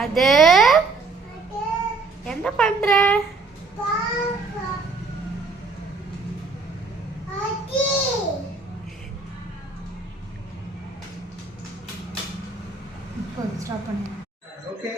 அது என்ன பண்ற? இப்போ ஸ்டாப் பண்ணு. ஓகே.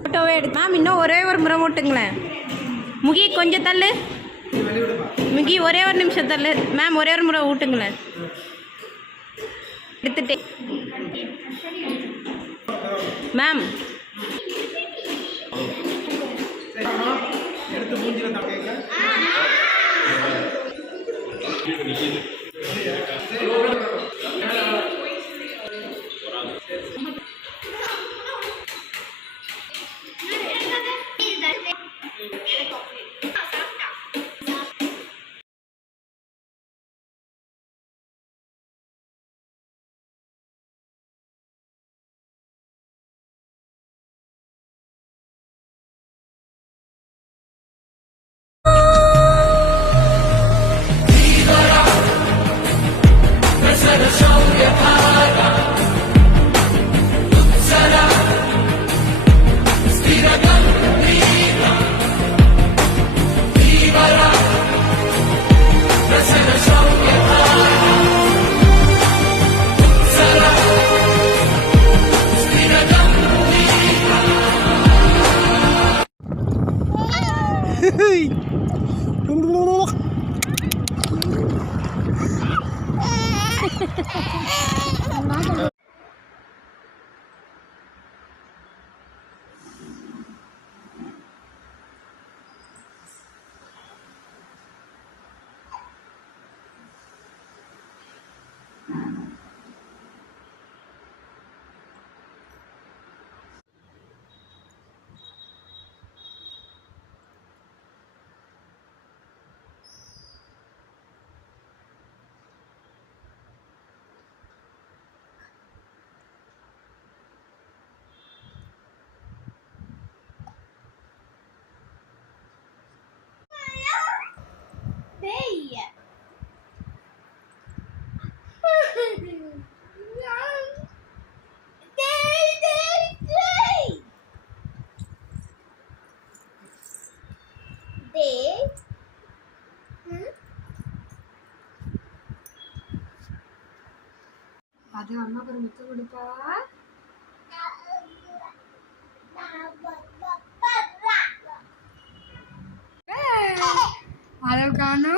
ஃபோட்டோவே எடுத்து மேம் இன்னும் ஒரே ஒரு முறை ஓட்டுங்களேன். முகி கொஞ்சம் தள்ளு. முகி ஒரே ஒரு நிமிஷம் தள்ளு. மேம் ஒரே ஒரு முறை ஊட்டுங்களேன். எடுத்துட்டே மேம் அது அம்மா ஒரு முத்து கொடுப்பா. आदव कानो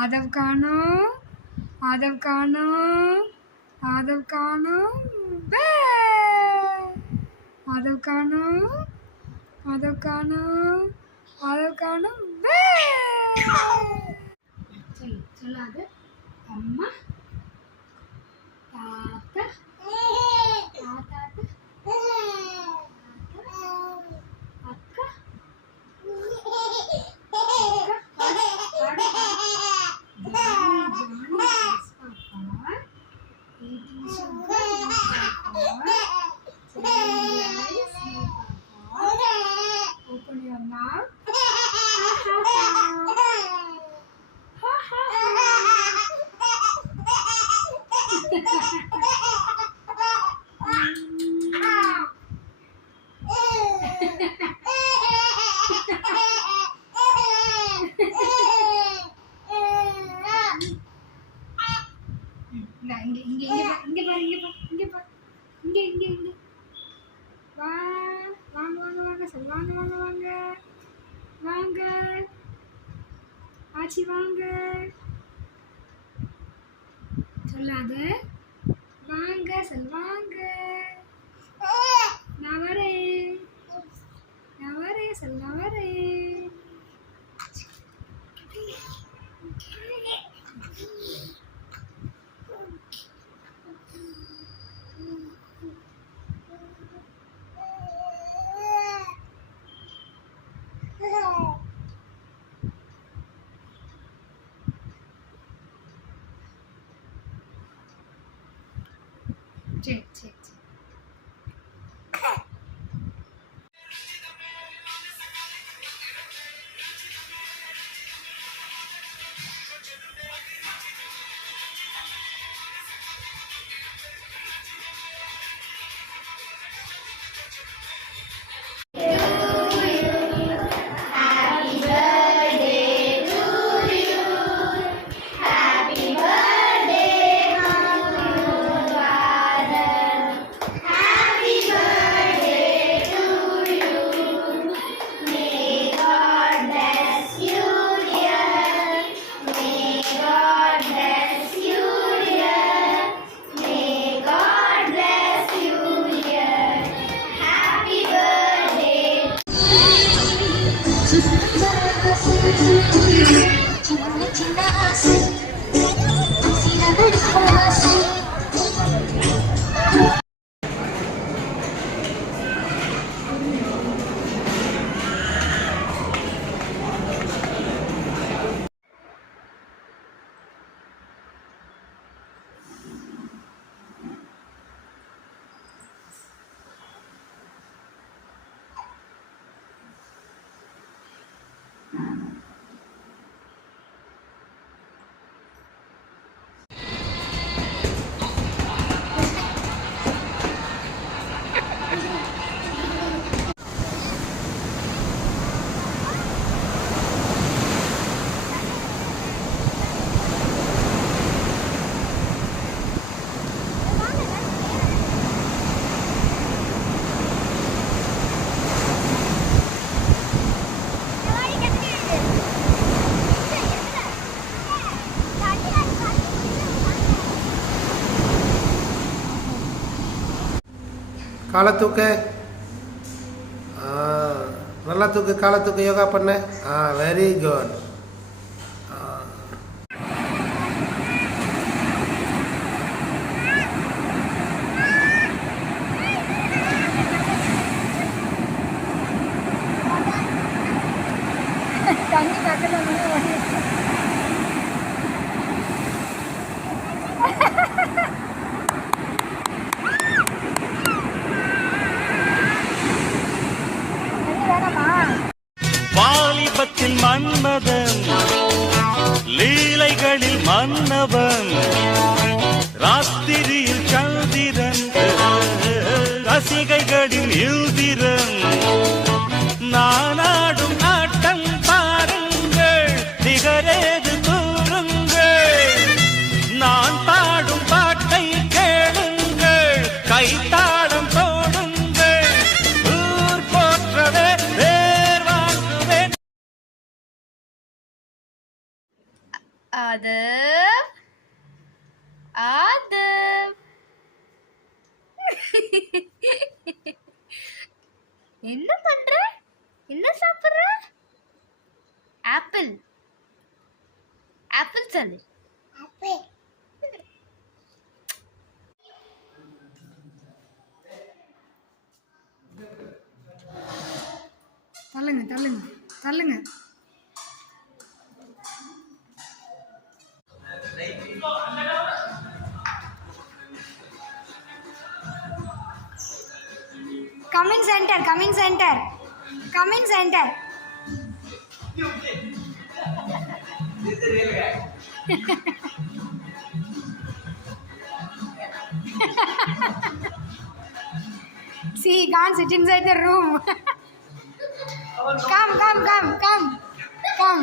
आदव कानो आदव कानो आदव कानो आदव कानो आदव कानो आदव कानो चल अम्मा ताता ताता अक्का open your mouth. ஆச்சி வாங்க. சொல்லாத. வாங்க சொல்வாங்க. நான் வரேன். நான் வரேன் சொல்ல வரேன். சரி சரி சரி. காலை தூக்கு. நல்லா தூக்கு, காலை தூக்கு, யோகா பண்ண. Very good. தண்ணி பக்கத்தில் வாலிபத்தில் மன்மதன், லீலைகளில் மன்னவன், ராத்திரியில் சந்திரன், ரசிகைகளில் இந்திரன். நானாடும் ஆட்டம் பாருங்கள், நிகரேது கூறுங்கள். நான் பாடும் பாட்டை கேளுங்கள், கைத்தாளம் போடுங்கள். ஊர் போற்றவே வேர் வாங்குவேன். ஆதவ் ஆதவ் என்ன பண்ற? என்ன சாப்பிடுற? ஆப்பிள். ஆப்பிள் சொல்லு. தள்ளுங்க தள்ளுங்க தள்ளுங்க. Coming center, coming center, coming center. See, he can't sit inside the room. Come.